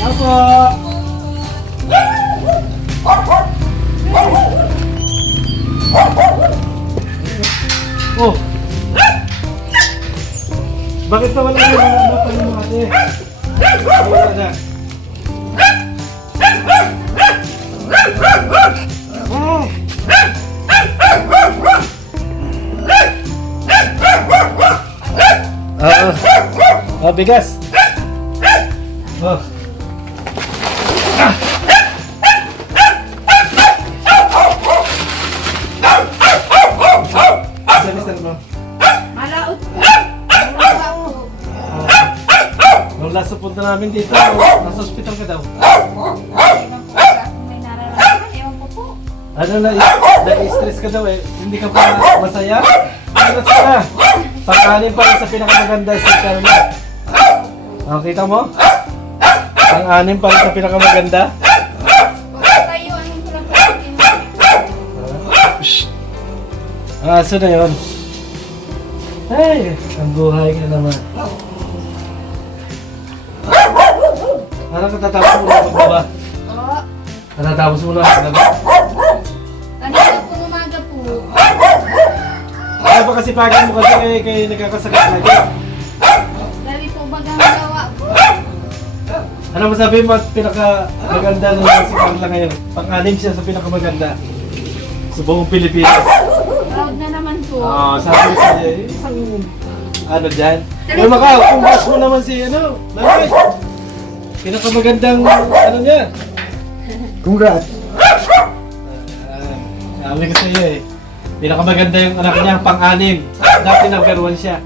Opo. Oh. Bakit pa wala yung mga mo ate? Wala na. Oh. Oh, bigas. Oh. Malaot po. Nung last punta namin dito, nasa hospital ka daw. May nararamdaman, ewan ko po. Ano na-stress ka daw eh. Hindi ka pa masaya? Ano ka? Pang-anim pa rin sa pinakamaganda si Carla. Oh, kita mo? Pang-anim pa rin sa pinakamaganda. Huwag kayo, anong ko lang po sabihin. Aso na yun. Ay, ang buhay ka naman. Parang katatapos mo na magbaba. Oo. Katatapos mo na magbaba. Kanina po umaga po. Kaya ba kasi pagin mo kasi kayo nagkakasakit lagi? Grabe po bagang gawa po. Ano masabi mo at pinakamaganda na si Carla ngayon? Pang-anim siya sa pinakamaganda. Sa buong Pilipinas. Proud na naman po. Sabi ko sa'yo, isang ano dyan. Pero kung bash mo naman si Lalay. Pinakamagandang ano niya. Congrats. Sabi ko sa'yo eh. Pinakamaganda yung anak niya, pang-anim. Dati number 1 siya.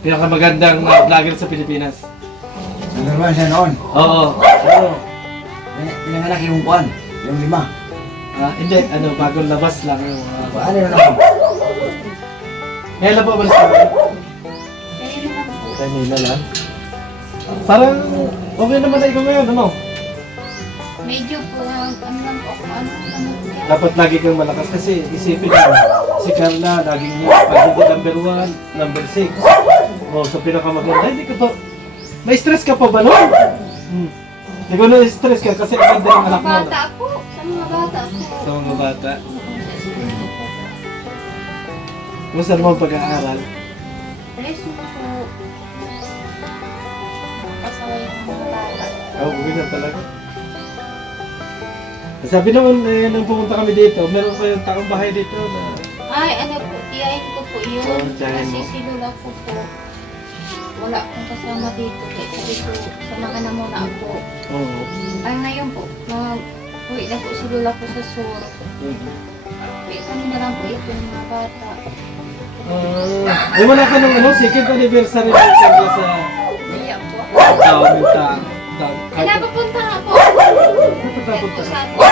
Pinakamagandang vlogger sa Pilipinas. Nagawa siya noon. Oo. Pinanganak yung kwan, yung 5. Hindi, bagong labas lang yung... Ano na naman? Kailan pa ba siya? Kanina lang po. Kanina lang. Parang okay naman na ikaw ngayon, ano? Medyo po, ano lang po ako, ano. Dapat lagi kang malakas kasi isipin mo, si Carla laging pag hindi number 1, number 6. O, sa pinakamaganda, hindi ka pa... May stress ka pa ba no? Hindi ko na-stress ka kasi ang ganda ng anak mo. Bata po, sa mga bata po. Sa mga bata. Gusto naman pag-aaral. Reso po. Pasaway ng mga bata. Oo, na talaga. Sabi naman, nung pumunta kami dito, meron kayong taong bahay dito na... Ay, ano po, tiyahin ko po yun. Oo, tiyahin Kasi mo. si Lola ko po, wala akong kasama dito. Kaya sabi ko, samahan na muna ako. Oo. Ay, ngayon po, uwi na po si Lola ko sa Sur. Kaya kami na lang po ito ng mga bata. Ay, wala ka nung second anniversary ng Carla sa Iya po. taon yung taon. Ay, napapunta nga po. Napapunta Sa ka?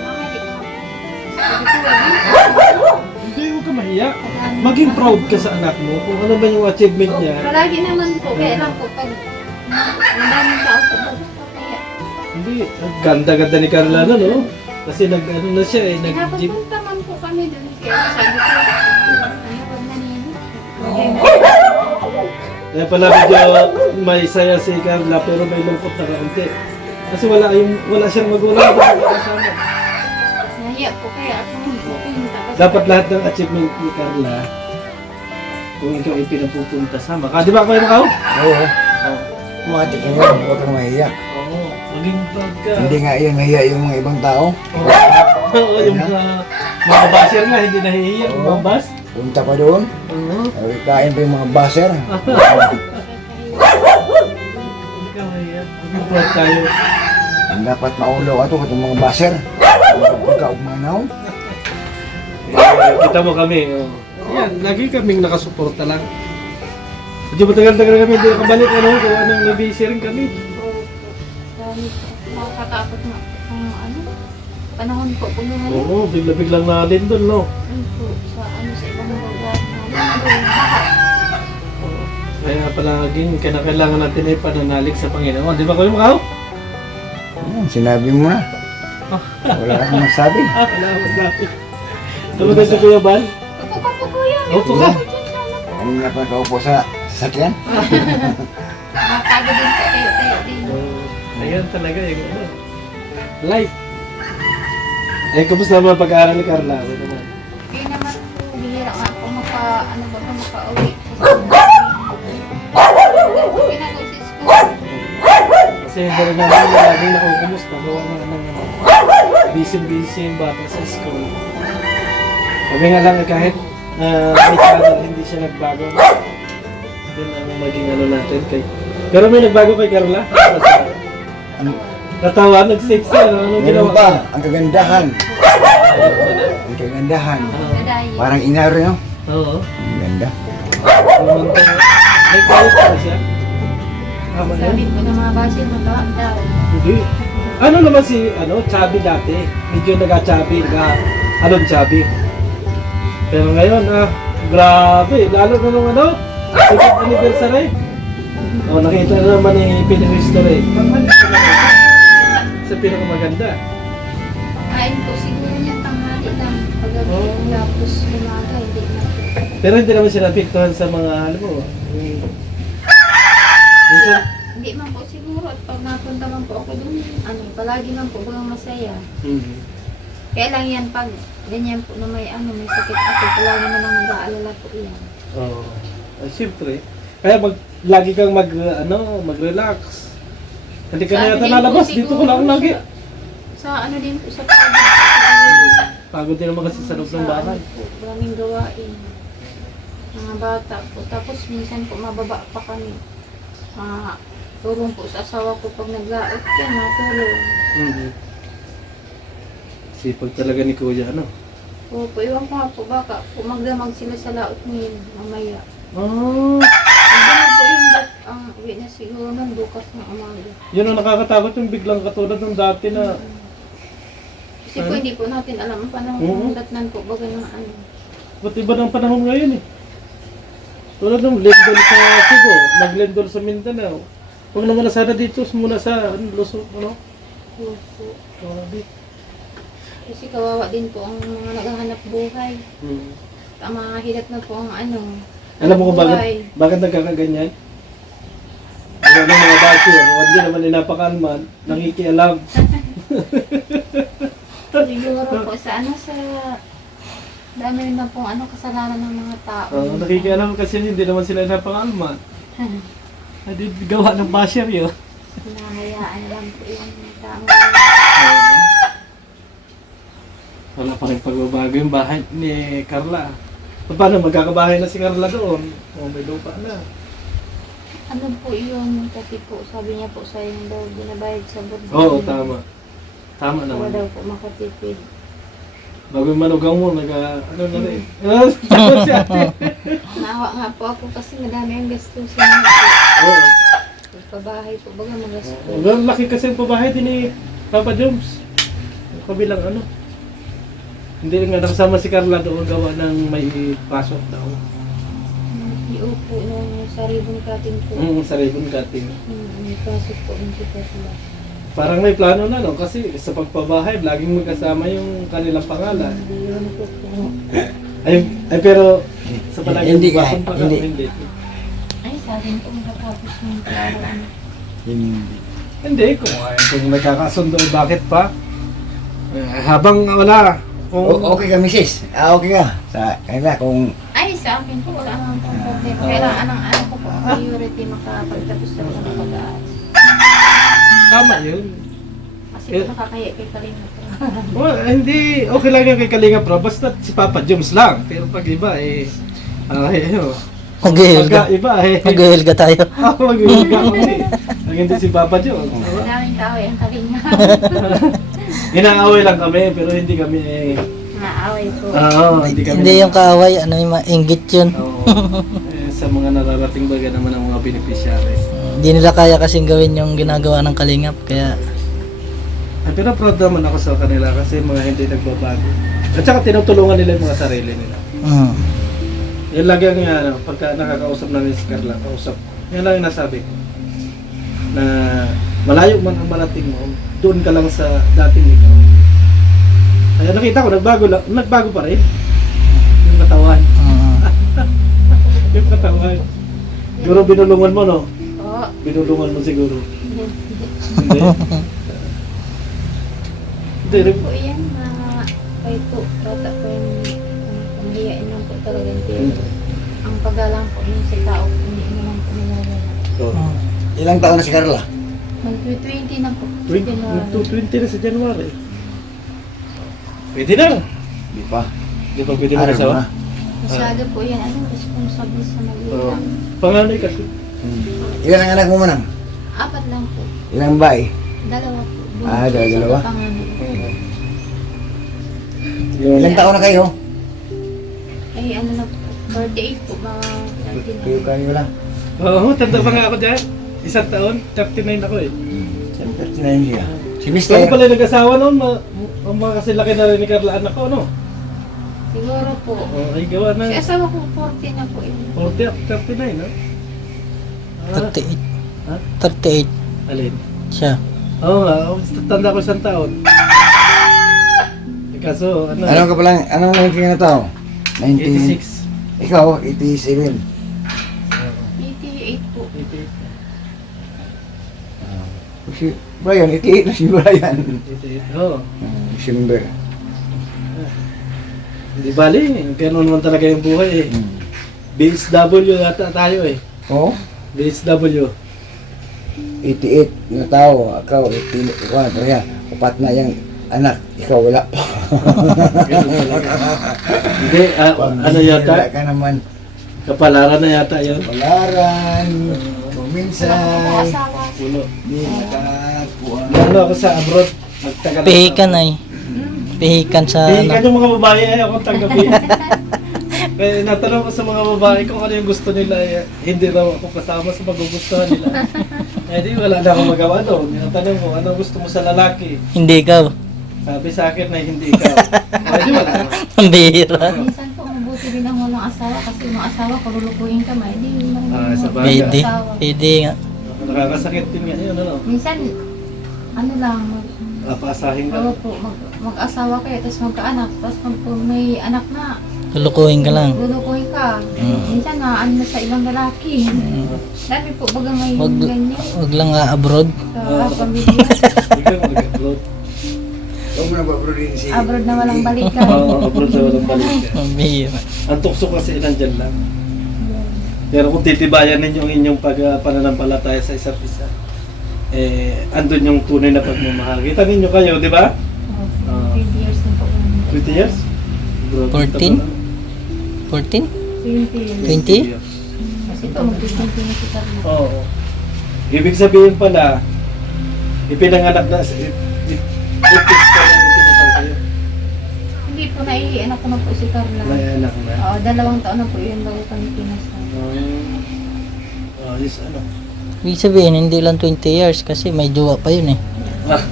mga di ko. Sabi ko, wag Hindi, huwag ka mahiya. Maging proud ka sa anak mo kung ano ba yung achievement niya. Palagi naman po, kaya lang po, pag madaming tao po, kaya Hindi, ang ganda-ganda ni Carla na, no? Kasi nag-ano na siya eh, nag-gym. napapunta man po kami dun. Kaya sabi ko, ano wag na nino. Kaya pala medyo may saya si Carla pero may lungkot na kaunti. Kasi wala siyang magulang na kasama. Nahiya po, kaya ako pupunta. Dapat lahat ng achievement ni Carla, kung ikaw ay pinapupunta sama ka. Di ba kayo nakaw? Oo. Mati ka nga, huwag kang mahiya. Oo, maging proud ka. Hindi nga iyan mahiya yung mga ibang tao. Oo, yung mga basher nga, hindi nahihiya yung mga bas. Punta pa doon, Oo. kain pa yung mga baser. Hindi ka mahiya. Maging proud tayo. Ang dapat maulo ka to katong mga baser. Pagkaugmanaw. Kita mo kami. Oh. Yan, lagi kaming nakasuporta lang. Medyo matagal-tagal kami hindi nakabalik kung anong nabisi rin kami. Nakakatakot na ang panahon po. Pagmahal Oo, bigla-biglang nalin doon, no? po sa sa ibang lugar na Kaya palaging kailangan natin ay pananalig sa Panginoon. Di ba kayo makaw? Sinabi mo na. Wala akong masabi. Wala akong sabi. Tama tayo sa Kuya Bal? Upo ka po kuya. Upo ka. Kanina pa kaupo sa sasakyan. Makago din po kayo. Yan talaga yung ano. Life. Eh, kumusta naman pag-aaral ni Carla? Ano naman? Kaya naman po, bihira nga po maka-uwi. Ginagawa sa school. Kasi hindi rin namin laging nakukumusta. Gawa nga ng busy yung bata sa school. Sabi nga lang kahit may channel, hindi siya nagbago. Yun ang maging ano natin kay... Pero may nagbago kay Carla? Natawa, nag-sex siya. Anong Meron ginawa? pa, ang kagandahan. Ang kagandahan. Gadayin. Parang inaro, no? Oo. Ang ganda. May college pa siya? Tama na Sabi yun? ko ng mga basil, matawa daw. Hindi. Ano naman si, Chubby dati? Medyo nag-chubby, chubby. Pero ngayon, grabe. Lalo na nung second anniversary. Nakita na naman ni Pinang History. Sa pinakamaganda. Kain po siguro niya tanghali lang. Pagabi, tapos umaga, hindi na po. Pero hindi naman sila napiktuhan sa mga, alam mo, minsan, Hindi man po siguro at pag napunta man po ako dun, palagi man po bagang masaya. Kaya lang yan pag ganyan po na may may sakit ako, palagi na lang nag-aalala po yan. Oo. Siyempre. Kaya lagi kang mag-relax. Hindi ka na yata din po nalabas. Dito siguro ko lang lagi. Sa din po sa pagod. Pagod din naman kasi sa loob ng bahay. Maraming gawain. Mga bata po. Tapos minsan po mababa pa kami. Tulong po sa asawa ko pag naglaot yan, natulong. Sipag talaga ni Kuya, Opo, iwan ko nga po baka magdamag sila sa laot ngayon, mamaya. Oh, Hindi po yung ang uwi na siguro nun bukas ng umaga. yun ang nakakatakot yung biglang katulad ng dati na. Kasi po hindi po natin alam ang panahon Oo. kung datnan po baga ng Ba't iba ng panahon ngayon eh? Tulad ng lindol sa Cebu, naglindol sa Mindanao. Huwag naman na sana dito, muna sa Luzon, Opo. Grabe. Kasi kawawa din po ang mga naghahanap buhay. Ang mga hirap na po ang Alam mo kung buhay. bakit nagkakaganyan? Wala ng mga bati, hindi naman inapakalman, nangikialam. Siguro po sa sa dami naman po kasalanan ng mga tao. Nakikialam kasi hindi naman sila inapakalman. Hindi gawa ng basher yun. Hinahayaan lang po yung tao. Wala pa rin pagbabago yung bahay ni Carla. Paano magkakabahay na si Carla doon? May lupa na. Ano po yun? Kasi po sabi niya po sa yung daw binabayad sa burdo. Oo, tama. Tama Para naman. daw po makatipid. Bago yung manugang mo, na rin. Tama si ate. Naawa nga po ako kasi madami ang gastusin niya po. Oo. Pabahay po baga magastos. Ang laki kasi ang pabahay din ni Papa Joms. Yung kabilang Hindi nga nakasama si Carla doon gawa ng may pasok daw. Iupo nung sa ribbon cutting po. Sa ribbon cutting. May pasok po yung kita sila. Parang may plano na kasi sa pagpabahay, laging magkasama yung kanilang pangalan. Hindi yun po po. Ay pero sa palagi Hindi ba nga, kung hindi. hindi. Ay, sa akin po makatapos yung klaro. Hindi. Kung nagkakasundo, bakit pa? Habang wala. Okay ka, misis. Okay ka. Sa kanila, kung Ay, sa akin po wala namang pang problema. Kailangan ang ko po priority makapagtapos na ng pag-aaral. Tama yun. Kasi po nakakaya kay Kalinga po. Hindi, okay lang yan kay Kalinga Pro. Basta si Papa Joms lang. Pero pag iba Mag-ihil pagka ka. iba Mag-ihil ka tayo. ako mag-ihil ka Pag hindi si Papa Joms. Madaming tao yung Kalinga. Inaaway lang kami, pero hindi kami Naaway po. hindi kami. Hindi yung kaaway, yung maingit yun. Oo. Sa mga nararating baga naman ang mga beneficiaries. Hindi nila kaya kasing gawin yung ginagawa ng Kalingap, kaya Pero proud naman ako sa kanila kasi mga hindi nagbabago. At saka tinutulungan nila yung mga sarili nila. Yan lagi ang pagka nakakausap namin si Carla, kausap. Yan lang yung nasabi ko. Na malayo man ang marating mo, doon ka lang sa dating ikaw. Kaya nakita ko, nagbago pa rin. Yung katawan. Yung katawan. Siguro binulungan mo, no? Oo. Binulungan mo siguro. Hindi. Hindi. Hindi rin. Po yan, kay po, bata po yung panghiyain lang po talaga yung pero ang paggalang po yung si tao, hindi naman po nilawala. Oh. Ilang taon na si Carla? Mag-20 na po. 20 na sa January. Pwede na. Di pa. Di ba pwede na Aral mo kasawa? na. Masyado po yan, responsible sa Oo. magulang. Panganay kasi. Ilan ang anak mo manang? 4 lang po. Ilang bahay? 2 po. Ah, dalawa. Sa panganay po. Ilang taon na kayo? Ay, ano na po, 48 po, mga 39. Kayo lang. Oo, tanda pa nga ako dyan. 1 taon, 39 ako eh. 39 siya. Si Ako Mister. pala nag-asawa noon, ang mga kasi laki na rin ni Carla anak ko, no? Siguro po. Oh, ay gawa Si na. asawa ko 40 na po yun. 40 up, 39, no? Ah, 38. Ha? 38 Alin? siya. Oo nga, tanda ko 1 taon. Eh, kaso, ano? Anong ka palang, anong ranking na tao? 86. Ikaw, 87. 88 po. 88. Si Brian, 88 na si Brian. 88. Oo. December. Hindi bali, ganun naman talaga yung buhay eh. BSW yata tayo eh. Oo. BSW. 88 na tao, ikaw, 88, ikaw na pareha. Upat na yung anak, ikaw wala pa. Hindi, ano yata? Wala ka naman. Kapalaran na yata yun. Palaran, Wala ko po kuminsay, asawa. Puno. di nakakuha. Ano ako sa abroad, magtagal. Pihikan ay. Pihikan sa Pihikan yung mga babae ay ako tanggapin. Kaya natanong ko sa mga babae kung ano yung gusto nila, eh, hindi raw ako kasama sa paggugustuhan nila. Eh di wala na akong magawa doon. Natanong ko, ano gusto mo sa lalaki? Hindi ikaw. Sabi sa akin na hindi ikaw. Eh di wala na. Ang bihira. Minsan po, mabuti din ang walang asawa kasi yung asawa, palulukuhin ka, may hindi naman Sa bagay. Pwede. asawa. Pwede nga. Nakakasakit din nga yun, ano? Minsan, ano lang, Paasahin ka. mag-asawa kayo, tapos magkaanak, tapos pag may anak na, Lulukuhin ka lang. lulukuhin ka. Minsan nga, ano na sa ibang lalaki. Dami po, baga may Wag, ganyan. wag lang abroad. Sa pamilya. Ikaw mag-upload. Huwag mo na ba din si... Abroad na walang balikan. Oo, upload na walang balik ka. Ang bihira. Ang tukso kasi nandyan lang. Pero kung titibayan ninyo ang inyong pananampalataya sa isa't isa, eh, andun yung tunay na pagmamahal. Kita ninyo kayo, di ba? 20 years na po. 20 years? Bro, 14? 14? 20 20? years. Kasi ito, mag-20 na si Carla. Oo. Ibig sabihin pala, ipinanganak na, ipis ka na ipinasal kayo. Hindi po, naiianak ko na po si Carla. May anak na. Oo, 2 taon na po yun bago kami pinasal. Yes, ano? Ibig sabihin, hindi lang 20 years kasi may jowa pa yun eh.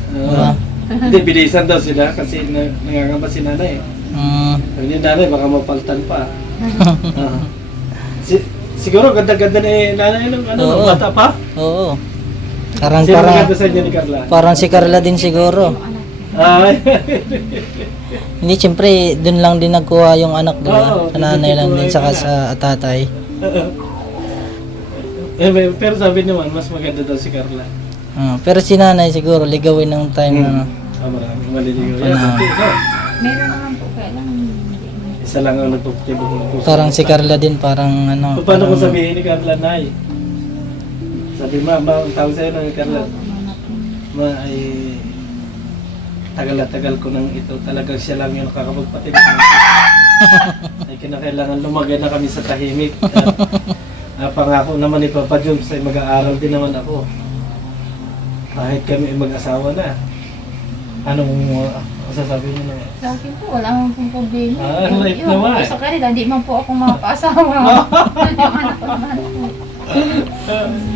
Diba? Hindi, bilisan daw sila kasi nangangamba si nanay. Sabi ni nanay, baka mapaltan pa. Ah. Siguro ganda-ganda ni nanay nung ano, Oo. bata pa. Oo. Parang, Sino parang, maganda sa inyo ni Carla? parang si Carla din siguro. Yung anak. Ay. Hindi, siyempre, dun lang din nagkuha yung anak, di ba? Oo, Sa nanay lang din, dun saka nagkuha sa tatay. Pero sabi naman, mas maganda daw si Carla. Pero si nanay siguro, ligawin ng time na, Maraming maliligaw. Yan, Panahon. okay, no? Meron naman po, kaya lang hindi. Isa lang ang nagpapatibok ng puso. parang si Carla din, parang ano. Paano kung parang- sabihin ni Carla, Nay? Sabi ang tawag sa'yo ng Carla, ay tagal na tagal ko nang ito. Talagang siya lang yung nakakapagpatibok ng puso. Ay kinakailangan lumagay na kami sa tahimik. Pangako naman ni Papa Jones ay mag-aaral din naman ako. Kahit kami ay mag-asawa na. Anong masasabi niyo naman? Sa akin po, wala naman pong problema. Light Yung naman. po sa kanila, hindi man po ako makapaasawa. Yung anak ko naman po.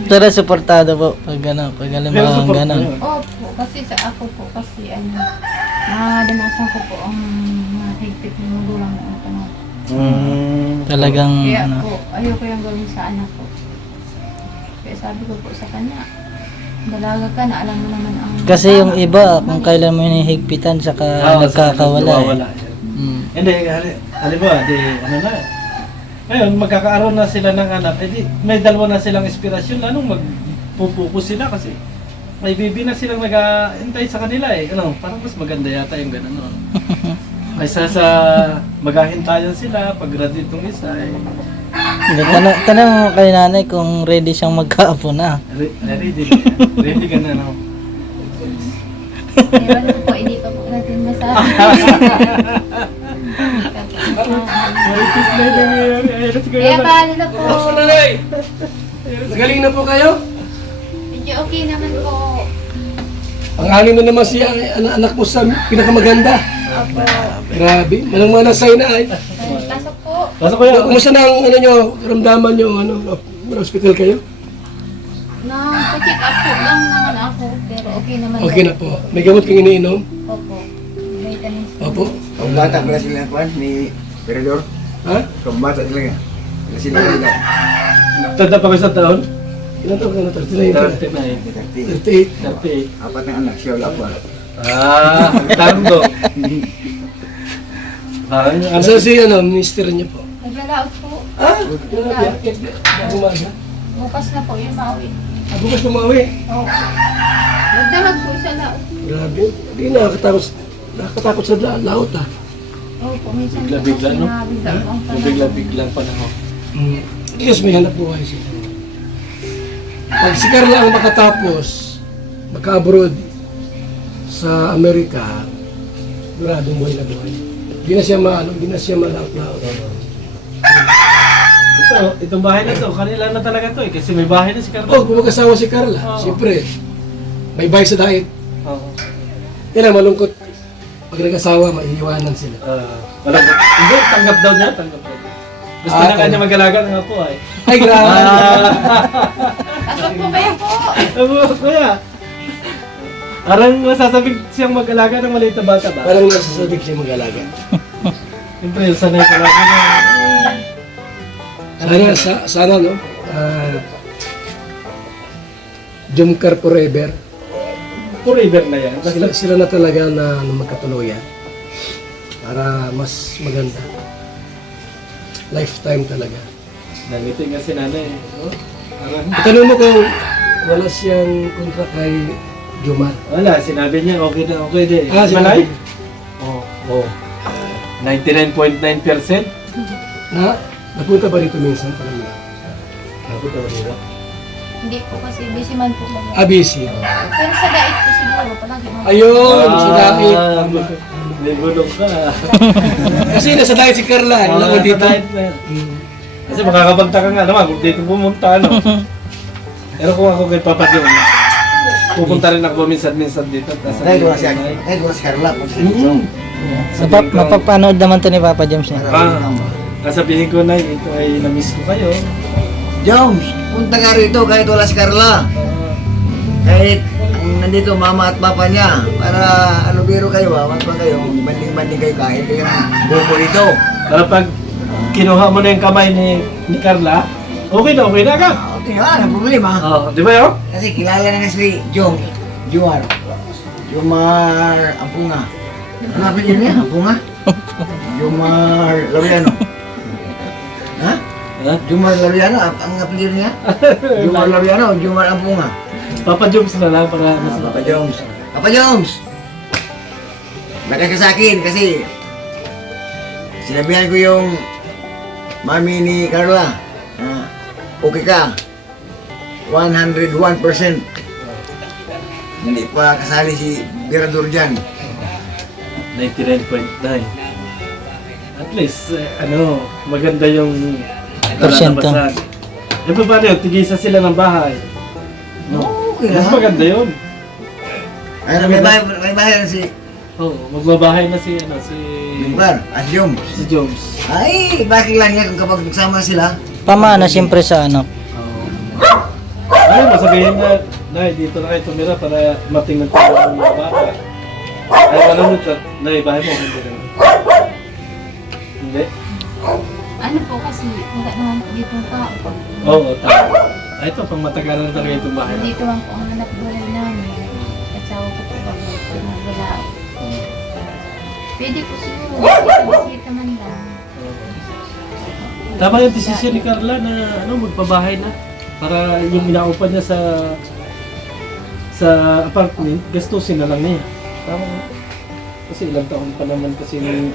Pero supportado po, pag ano, pag alam mo Pero ang support ganon. mo yun. Opo, kasi sa ako po, kasi ano, nadanasan ko po ang mga higpit ng magulang na panahon. Talagang, Kaya ano, po, ayoko yung gawin sa anak ko. Kaya sabi ko po sa kanya, dalaga ka na, alam mo naman ang... kasi yung iba, kung kailan mo hinihigpitan, saka nagkakawala eh. Nawawala. Hindi, halimbawa, di, ano na. Ngayon, magkakaroon na sila ng anak, edi may dalawa na silang inspirasyon, anong nagpo-focus sila kasi may baby na silang nag-aantay sa kanila eh. Ano, parang mas maganda yata yung gano'n. No? Kaysa sa maghahintayan sila pag ready itong isa eh. Hindi, tanong mo kay nanay kung ready siyang magkaapo na. Ready. Ready ka na, no? Ewan ko po, hindi pa po natin masabi. Maritis na yung nangyayari. Kaya paano na po? Nanay! Nagaling na po kayo? Medyo okay naman po. Ang alim na naman siya, anak mo sa pinakamaganda. Opo. Grabe, manang-manang sa'yo na ay. Pasok po. Pasok ko yan. Kumusta na ang ano nyo, ramdaman nyo, may hospital kayo? Pa-check up po lang naman ako, pero okay naman. Okay na po. May gamot kang iniinom? Opo. Vitamins. Opo. Ang bata pala sila kuan ni Peredor. Ha? Ang bata sila nga. Sila nga. Tanda pa ko sa taon? Ilan taon ka na? 39 ka na? 39. 38. 38. Apat ng anak siya wala pa. Tardo. Parang ano? Asa si minister niyo po? Naglalaot po. Ah? Grabe. Umaga. Bukas na po yung mauwi. Bukas pumawi. Oo. Nagdamag po sa laot. Grabe. Hindi nakakatakot sa laot ah. Opo, minsan Bigla-bigla, no? Bigla ang panahon. Bigla-biglang panahon. Diyos may hanap buhay siya. Pag si Carla ang makatapos, maka-abroad sa Amerika, duradong buhay na buhay. Hindi na siya hindi na siya malaot-laot. Itong bahay na to, kanila na talaga to eh. Kasi may bahay na si Carla. Oh, kung mag-asawa si Carla, Oo. siyempre, may bahay sa diet. Oo. Yan ang malungkot. Pag nag-asawa, maiiwanan sila. Walang, hindi, tanggap daw niya. Tanggap daw niya. Gusto na kanya mag-alaga ng apo ay. Ay, grabe! Pasok po kayo po. Abo, kuya. Parang masasabing siyang mag-alaga ng maliit na bata ba? Parang nasasabik siya mag-alaga. Siyempre, sanay ka lang na. Sana, no? Jumcar forever. Forever na yan. Sila na talaga na magkatuluyan. Para mas maganda. Lifetime talaga. Nangiti nga si nanay. Oh, parang, Itanong mo kung wala siyang kontra kay Jumar. wala, sinabi niya okay na okay din. Ah, Malay? sinabi. Oo. 99.9%? Na, napunta ba rito minsan? Parang wala. Napunta ba nila? Hindi po kasi busy man po kami. Busy. Pero sa diet po siguro, palagi mga Ayun, sa dait. May bulong ka. Kasi nasa dait si Carla. Wala ko dito. Kasi makakapagtaka nga naman kung dito pumunta, ano. Pero kung ako kay Papa John, pupunta rin ako minsan-minsan dito. Dahil wala si Carla. Mapapanood naman to ni Papa James niya. Kasabihin ko na ito ay na-miss ko kayo. Jones, punta ka rito kahit wala si Carla. Kahit nandito mama at papa niya. Para biro kayo wag pa kayo. Banding-banding kayo kahit kayo ng buko dito. Para pag kinuha mo na yung kamay ni Carla, okay na agad. Okay, wala nang problema. Di ba yun? Kasi kilala na si Jones. Jumar Ampunga. Ano apelyido niya? Ampunga? Jumar Laureano. Ha? Ha? Jumar Laureano, ang apelyido niya? Jumar Laureano o Jumar Ampunga? Papa Jones na lang para mas Papa Jones. Papa Jones! Baka ka sa akin kasi sinabihan ko yung mami ni Carla. Okay ka. 101%. Hindi pa kasali si Birador dyan. 99.9. At least, maganda yung Porsyento. kalalabasan. E pa paano yun? Tigisa sila ng bahay. Okay Mas lang. maganda yun. Ay, may bahay na si Oo, magbabahay na si Jumar at Jones. si Jones. Ay, bakit lang niya kung kapag nagsama sila. Pamana siyempre sa anak. Ay, masabihin na, dito na kayo tumira para matingnan ko yung mga bata. Ay, alam mo, bahay mo, hindi rin. Hindi? ano po kasi, wala naman po dito ang tao. Oo, tama. Ay, ito, pang matagalan na talaga itong bahay. Dito lang po ang hanap buhay namin. Asawa ko po pag naglalao. Pwede po siguro, bisita man lang. Tama yung desisyon ni Carla na magpabahay na. Para yung inaupa niya sa apartment, gastusin na lang niya. Tama. Kasi ilang taon pa naman kasi ilang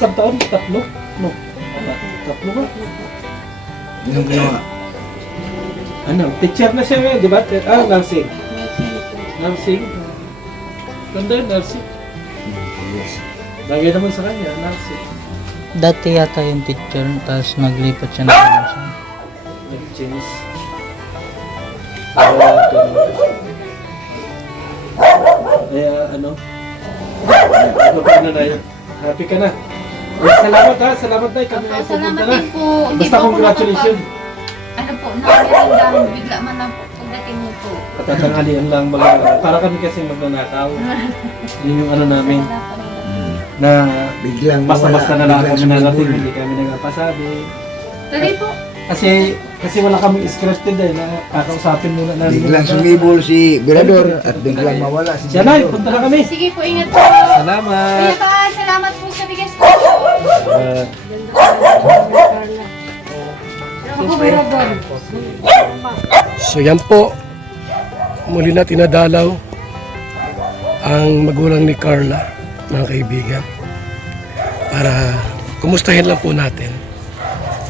taon? Tatlo? No. Tatlo ba? Yung ginawa. Ano? Teacher na siya ngayon, di ba? Nursing. Nursing. Ganda yun, nursing. Bagay naman sa kanya, nursing. Dati yata yung teacher, tapos naglipat siya ng nursing. Nag-change. Kaya ano? Ano pa na yun? Happy ka na? Salamat ha, salamat na. Kami na Salamat pupunta na. din po. Hindi Basta po ako congratulations. Ano po, nakalimutan bigla man lang po pagdating mo po. Patatanghalian lang baga. Para kami kasi magnanakaw. Yun yung ano namin. Wala pa rin. Na Biglang basta-basta na lang kami biglang narating. sumibol. Hindi kami nagpasabi. Dali po. Kasi wala kaming scripted eh. Na kakausapin muna namin. Biglang sumibol si Birador at biglang mawala si Siya na, Birador. punta na kami. Sige po, ingat po. Salamat. Kuya Ka, salamat po sa bigas po. So yan po, muli na tinadalaw ang magulang ni Carla, mga kaibigan, para kumustahin lang po natin,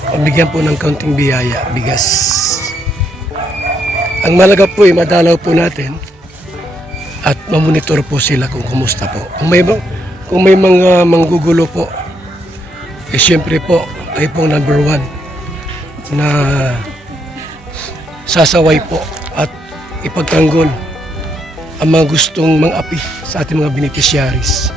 pabigyan po ng kaunting biyaya, bigas. Ang malaga po ay madalaw po natin at mamonitor po sila kung kumusta po. Kung may mga manggugulo po, eh siyempre po, kayo pong number one na sasaway po at ipagtanggol ang mga gustong mang-api sa ating mga beneficiaries.